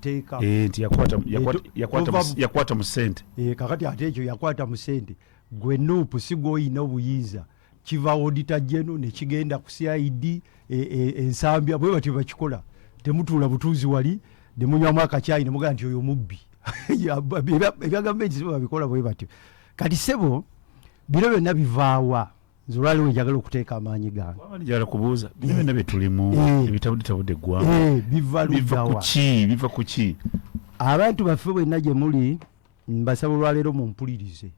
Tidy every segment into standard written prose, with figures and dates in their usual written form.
teka nti yakwata mu ssente kakati ate ekyo yakwata mu ssente gwe NUP si gw'olina obuyinza kiva auditor general ne kigenda ku CID ensambya bwe bati bakikola temutuula butuuzi wali ne munywamu akacaayi ne mugamba nti oyo mubbi ebya gavumenti sibo babikola bwe batyo kati sebo biro byonna bivaawa nze olwaliwo njagala okuteeka amaanyi gange njagala kubuuza bino byonna bye tulimu ebitabudde eggwanga biva ku ki abantu baffe bwenna gye muli mbasaba olwaleero mumpulirize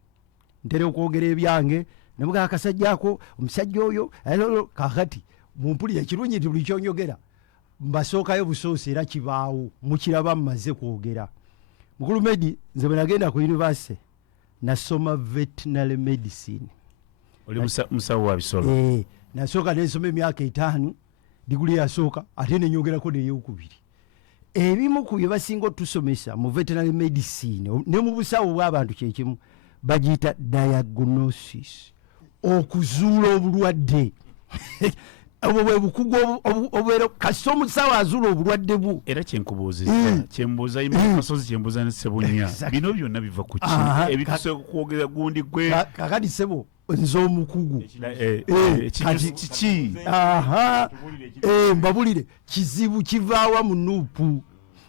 ntera okwogera ebyange ne mugamba akasajja ako omusajja oyo kakati mumpulire ekirungi nti buli kyonyogera mbasookayo busoosi era kibaawo mukiraba mmaze kwogera mukulu Medi nze bwe nagenda ku university nasoma veterinary medicine oli musawo wa bisolo nasooka nensoma emyaka 5 diguli yasooka ate nenyogerako neyokubiri ebimu ku bye basinga otusomesa mu veterinary medicine ne mu busawo bw'abantu kyekimu bagiyita diagnosis okuzuula obulwadde obwo bwe bukugu obubeera kasita omusawo azuula obulwadde bwo era kyenkubuuzizza kyembuuza imasozi kyembuuza ne Sebunya bino byonna biva ku ki ebitusobola kwogera gundi gwe kakati sebo nze omukugu kiki mbabulire kizibu kivaawa mu NUP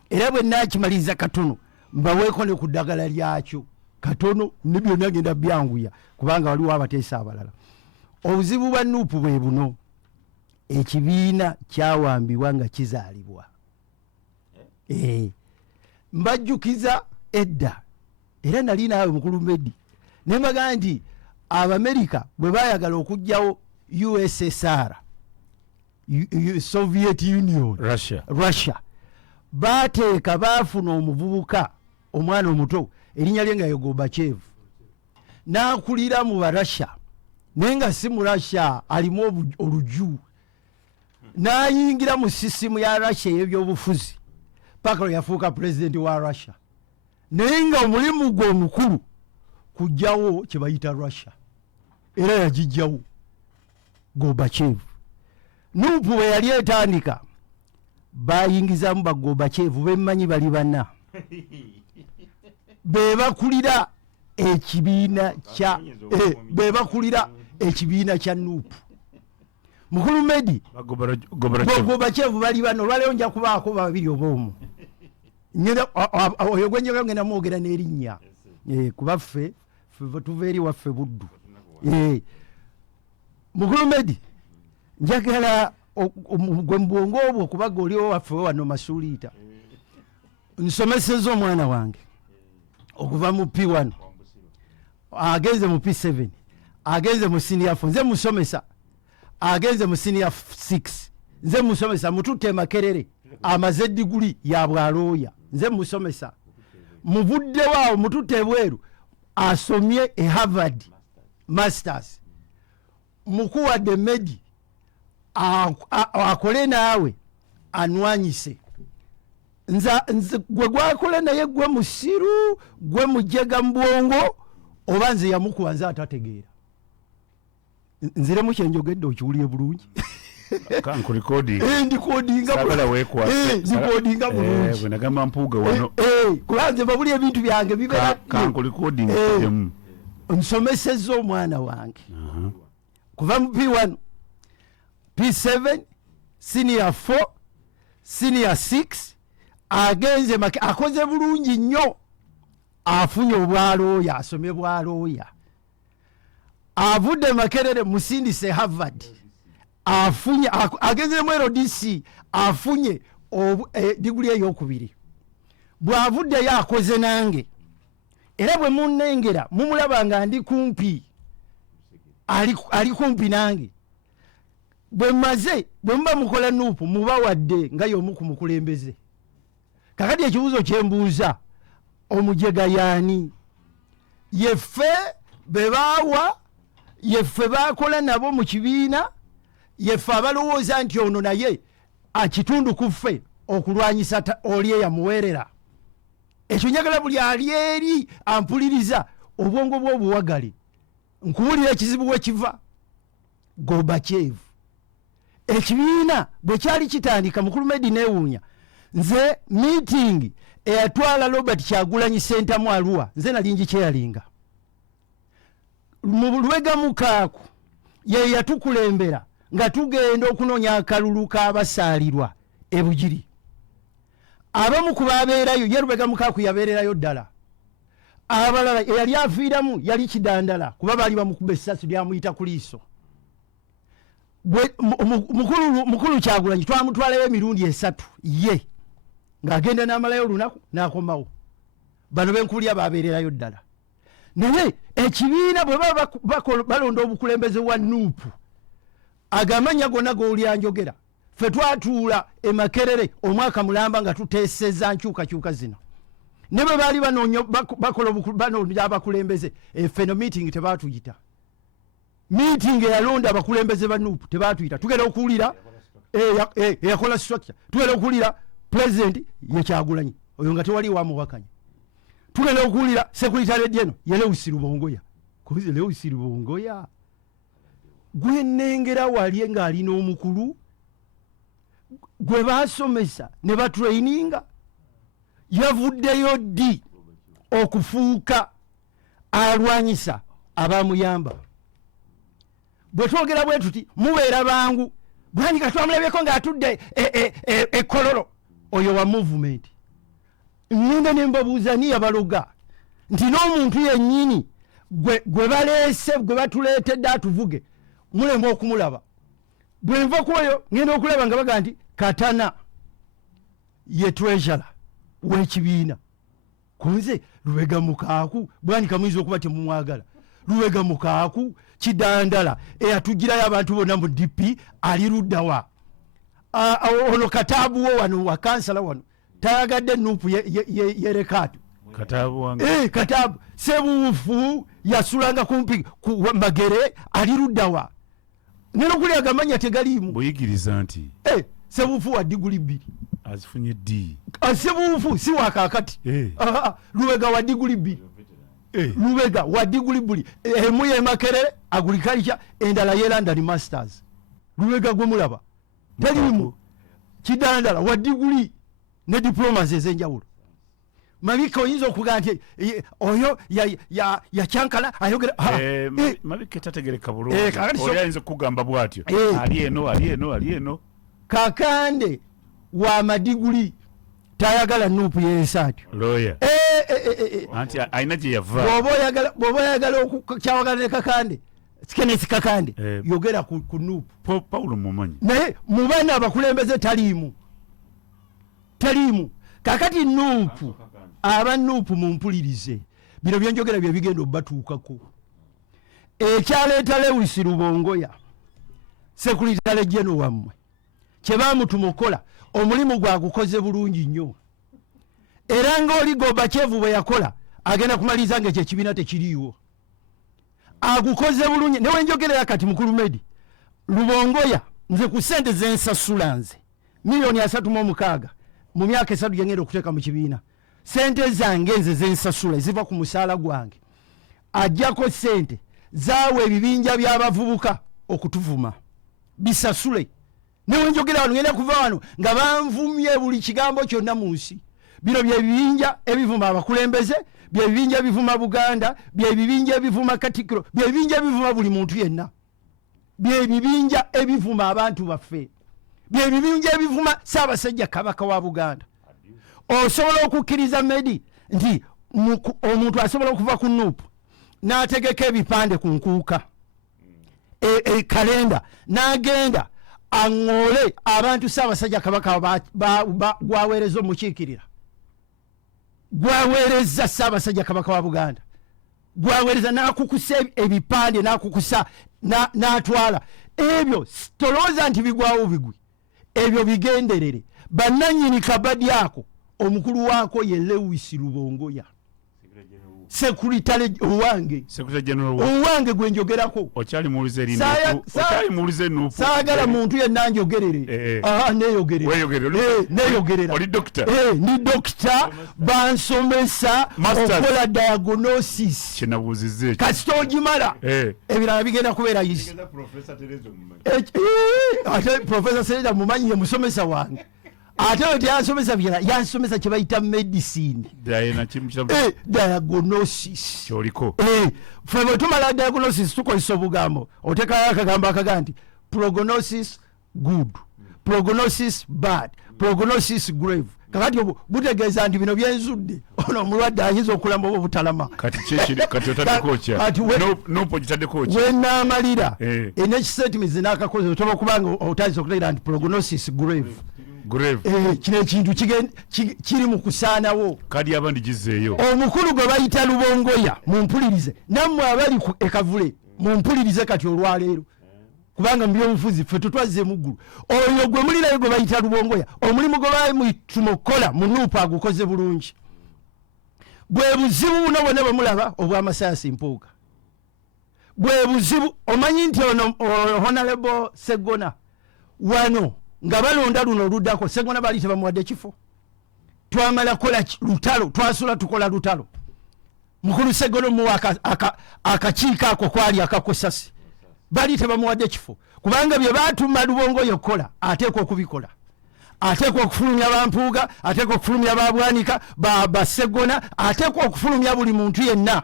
era bwe naakimaliza katono mbaweeko ne ku ddagala lyakyo katono ne byonna genda byanguya kubanga waliwo abateesa abalala obuzibu bwa NUP bwe buno ekibiina kyawambibwa nga kizaalibwa mbajjukiza edda era nali naawe mukulu Medi ne mbaga nti Abamerika bwe baayagala okugjawo USSR Soviet Union Russia baateeka baafuna omuvubuka omwana omuto erinnya lye nga ye Gorbachev n'akulira mu Barussia naye nga si mu Russia alimu oluju n'ayingira mu sisimu ya Russia ey'ebyobufuzi paka lwe yafuuka pulezidenti wa Russia naye nga omulimu gwe omukulu kujjawo kye bayita Russia era yagijjawo Gorbachev NUP bwe yali etandika bayingizamu ba Gorbachev bemmanyi bali bana bebakulira ekibiina kya NUP mukulu Medi Gorbachev bali bano olwaleero nja kubaako babiri obwomu oyo gwe njagala ngenda mwogera n'erinnya kubaffe tuva eri waffe buddu mukulu Medi njagala gwe mbwongo obwo kubaga oliwo waffe wano masuuliita nsomeseza omwana wange okuva mu P1 agenze mu P7 agenze mu senior 4 nze musomesa agenze mu senior 6 nze musomesa mututte Makerere amaze diguli ya bwalooya nze musomesa muvudde waawo mututte Bweru asomye Harvard masters mukuwadde Medi akole naawe anwanyise nze gwe gwakole naye gwe musiru gwe mujega mbwongo oba nze yamukuwa nze atategeera nziremu kyenjogedde okiwulire bulungi ndikodinga bulungi nagamba mpuuga wano kuba nze babuli ebintu byange bibeera nsomesezza omwana wange kuva mu P1 P7 senior 4 senior 6 agenze akoze bulungi nnyo afunye obwalooya asomye bwalooya avudde Makerere musindise Harvard afunye agenze mu LDC afunye diguli ey'okubiri bw'avuddeyo akoze nange era bwe munnengera mumulaba nga ndi kumpi ali kumpi nange bwe muba mukola NUP muba wadde nga y'omu ku mukulembeze kakati ekibuuzo kyembuuza omujega yaani yeffe bebaawa yeffe bakola nabo mu kibiina yeffe abalowooza nti ono naye akitundu ku ffe okulwanyisa oli eyamuweerera ekyo njagala buli ali eri ampuliriza obwongo bw'obuwagale nkuwulira ekizibu we kiva Gorbachev ekibiina bwe kyali kitandika mukulu Medi neewuunya nze meeting eyatwala Robert Kyagulanyi Center mu Arua nze nali ngikyeyalinga mu Lubega Mukaaku ye yatukulembera nga tugenda okunoonya akalulu k'abasaalirwa e Bugiri. Abamu ku baabeerayo ye Lubega Mukaaku yabeererayo ddala, abalala eyali afiiramu yali Kidandala kuba baali bamukuba essasi lyamuyita ku liiso. Mukulu Kyagulanyi twamutwalayo emirundi 3 ye ng'agenda n'amalayo olunaku n'akomawo. Bano benkulya baabeererayo ddala. Naye ekibiina bwe baba balonda obukulembeze bwa NUP agamanya gonna g'olyanjogera ffe twatuula e Makerere omwaka mulamba nga tuteesezza nkyukakyuka zino. Ne bwe baali banoonya abakulembeze feno meeting tebaatuyita. Meeting eyalonda abakulembeze ba NUP tebaatuyita. Tugenda okuwulira eyakola structure. Tugenda okuwulira president ye Kyagulanyi oyo nga tewali wamuwakanya. Tugenda okuwulira secretary general ye Lewisi Rubongoya. Kubize Lewisi Rubongoya gwe nnengera wali ng'alina omukulu gwe baasomesa ne batraininga yavuddeyo ddi okufuuka alwanyisa abamuyamba. Bwe twogera bwe tuti mubeera bangu Bwanika twamulabyeko ng'atudde Kololo oyo wa movement. Ngenda ne mbabuuza ni abaloga nti n'omuntu yennyini gwe baleese gwe batuleetedde atuvuge mulembe okumulaba. Bwe nva ku oyo ngenda okulaba nga baga nti Katana ye treasurer w'ekibiina. Kunze Lubega Mukaaku Bwanika muyinza okuba temumwagala. Lubega Mukaaku Kidandala eyatugirayo abantu bonna mu DP ali ludda wa ono Katabu wo wano wa kansala wano tayagadde NUP yerekatu Katabu wange Katabu Sebuufu yasulanga kumpi ku Magere ali ludda wa neno kuli agamanya tegalimu buyigiriza nti Sebuufu wa diguli 2 azifunye D Sebuufu si wakakati Lubega wa diguli 2 Lubega wa diguli 2 emuye Makerere agriculture endala ye London masters. Lubega gwe mulaba talimu Kidandala wa diguli ne diplomas ezenjawulo. Mabika oyinza okuga nti oyo ya Kyankala ayogera Mabika tategereka bulungi oyinza kugamba bwatyo ali eno Kakande wa madiguli tayagala NUP yeesatyo lawyer anti aina gye yava bw'oba oyagala okukyawagala ne Kakande Kenneth Kakande yogera ku NUP Paulo mumanyi naye mu baana abakulembeze taliimu kakati NUP aba NUP mumpulirize bino byenjogera bye bigenda obbatuukako. Ekyaleeta Lewisi Rubongoya secretary general wammwe kye baamutumukola omulimu gwagukoze bulungi nnyo era ng'oli Gorbachev bwe yakola agenda kumaliriza ng'ekyo ekibiina tekiriiwo agukoze bulungi. Newenjogerera kati mukulu Medi Rubongoya nze ku ssente zensasula nze $360,000 mu myaka 3 gyengenda okuteeka mu kibiina. Ssente zange nze zensasula eziva ku musaala gwange ajjako ssente zaawe ebibinja by'abavubuka okutuvuma bisasule. Newenjogera wano ngenda kuva wano nga banvumye buli kigambo kyonna mu nsi. Bino bye bibinja ebivuma abakulembeze, bye bibinja ebivuma Buganda, bye bibinja ebivuma Katikkiro, bye bibinja ebivuma buli muntu yenna, bye bibinja ebivuma abantu baffe, bye bibinja ebivuma Ssaabasajja Kabaka wa Buganda. Osobola okukkiriza Medi nti omuntu asobola okuva ku NUP n'ategeka ebipande ku nkuuka kalenda n'agenda aŋŋoole abantu Ssaabasajja Kabaka gwaweereza omukiikirira, gwaweereza Ssaabasajja Kabaka wa Buganda, gwaweereza n'akukusa ebipande n'akukusa n'atwala ebyo. Tolowooza nti bigwawo bigwi, ebyo bigenderere. Bannannyini kabadi ako omukulu waako ye Lewisi Rubongoya secretary owange gwe njogerako. Okyali mulize NUP saagala muntu yenna njogerere. Neyogerera oli doctor ni doctor bansomesa okola diagnosis kinabuuzize kasita ogimala ebirala bigenda kubeera yisi. Ate Professor Tereza mumanyi ye musomesa wange ate oyo teyansomesa byala yansomesa kye bayita medicine diagnosis kyoliko ffe bwe tumala diagnosis tukozesa obugambo otekayo akagambo akaga nti prognosis good prognosis bad prognosis grave kakati butegeeza nti bino byenzudde ono omulwadde ayinza okulamba oba obutalama wenaamalira enekisentiments nakakoze toba kubanga otandise okutegeera nti prognosis grave kino ekintu kiri mu kusaanawo kadi abandi gizeeyo omukulu gwe bayita lubongoya mumpulirize nammwe abali ekavule mumpulirize kati olwaleero kubanga mu byobufuzi ffe tutwazze muggulu oyo gwe mulirayo gwe bayita lubongoya omulimu gwe bamutuma okukola mu NUP agukoze bulungi bwe buzibu buno bwonna bwe mulaba obw'amasaasi mpuuga bwe buzibu omanyi nti ono Hon Abed Seggona wano nga balonda luno oluddako Seggona baali tebamuwadde kifo twamala kola lutalo twasula tukola lutalo mukulu Seggona omuwa akakiiko ako kwali akakosasi bali tebamuwadde kifo kubanga bye batuma lubongoyo okukola ateekwa okubikola ateekwa okufulumya bampuuga ateekwa okufulumya babwanika baseggona ateekwa okufulumya buli muntu yenna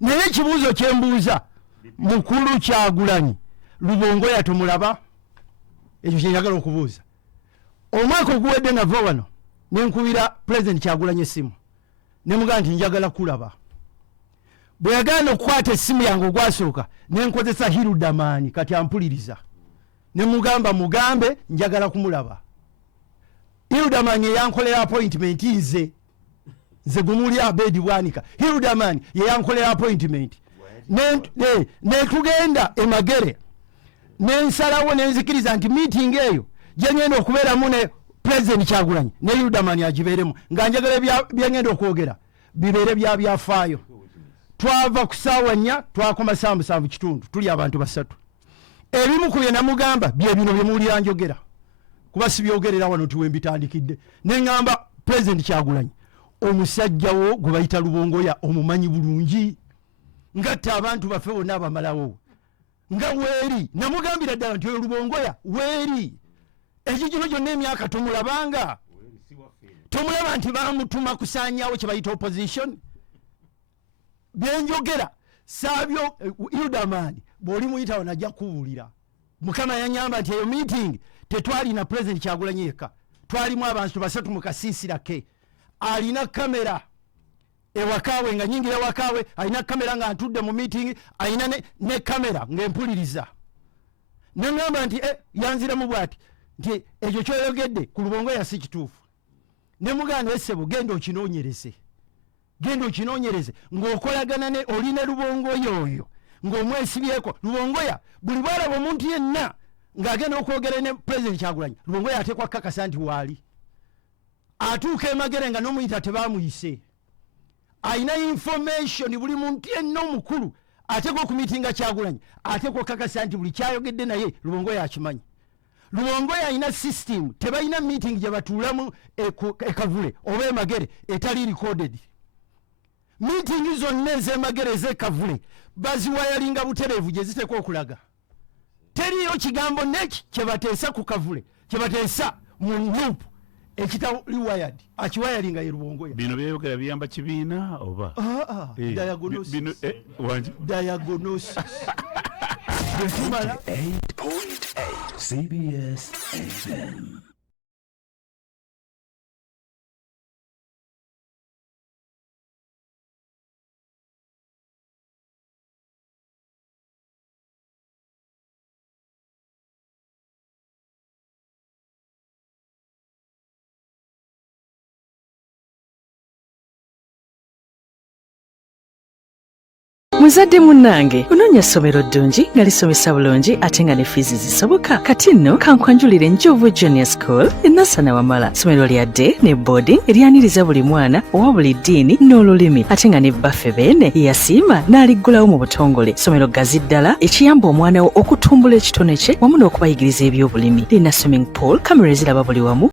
naye ekibuuzo kyembuuza mukulu Kyagulanyi lubongoya tumulaba ekyo kyenyagala okubuuza omwaka oguwedde nava wano nenkubira President Kyagulanyi essimu nemugaa nti njagala kulaba bwe yagaana okukwata essimu yange ogwasooka nenkozesa hirudamaani kati ampuliriza nemugamba mugambe njagala kumulaba hirudamaani yeyankolera appointment nze gumuli Abed Bwanika hirudamaani yeyankolera appointment netugenda emagere nensalawo nenzikiriza nti meeting eyo gyengenda okubeeramu ne President Kyagulanyi ne hirudamaani agibeeremu nga njagala byengenda okwogera bibeere byafaayo twava ku ssaawa 4 twakoma 7:30 tuli abantu basatu ebimu ku bye namugamba bye bino bye muwulira njogera kuba sibyogerera wano tiwembitandikidde neŋŋamba President Kyagulanyi omusajja wo gwe bayita lubongoya omumanyi bulungi ngatta abantu baffe bonna abamalawo nga weeri namugambira ddala nti oyo lubongoya weeri ekikino kyonna emyaka tomulabanga tomulaba nti bamutuma kusaanyawo kye bayita opposition byenjogera saabyo Hildaman bw'oli muyitawo najja kuwulira mukama yanyamba nti eyo meeting tetwalina President Kyagulanyi yekka twalimu abantu basatu mu kasiisira ke alina kamera ewakaawe nga nyingira ewakaawe alina kamera nga ntudde mu meeting alina ne kamera ng'empuliriza neŋŋamba nti yanziramu bw'ati nti ekyo kyoyogedde ku lubongoya si kituufu ne muganda essebo genda okinoonyereze ng'okolagana ne olina lubongoya oyo ng'omwesibyeko lubongoya buli bwalaba omuntu yenna ng'agenda okwogera ne President Kyagulanyi lubongoya ateekwa kakasa nti waali atuuka emagere nga n'omuyita tebaamuyise alina information buli muntu yenna omukulu ateekwa okumiitinga Kyagulanyi ateekwa kakasa nti buli kyayogedde naye lubongoya akimanyi lubongoya alina system tebalina meeting gye batuulamu ekavule oba emagere etali recorded meeting zonna ez'emagere ez'ekavule baziwayalinga butereevu gye ziteekwa okulaga teriyo kigambo neki kyebateesa ku kavule kyebateesa mu NUP ekitali wired akiwayalinga ye lubongoya bino byeyogera biyamba kibiina oba diagnosis 8.8 CBS FM. Muzadde munnange onoonya ssomero ddungi nga lisomesa bulungi ate nga ne fiizi zisoboka kati nno kankwanjulire Njovu Junior School enasana wamala ssomero lya day ne boarding eryaniriza buli mwana owa buli ddiini n'olulimi ate nga ne baffe beene yasiima n'aliggulawo mu butongole ssomero gazi ddala ekiyamba omwana wo okutumbula ekitone kye wamu n'okubayigiriza eby'obulimi lina swimming pool kamera eziraba buli wamu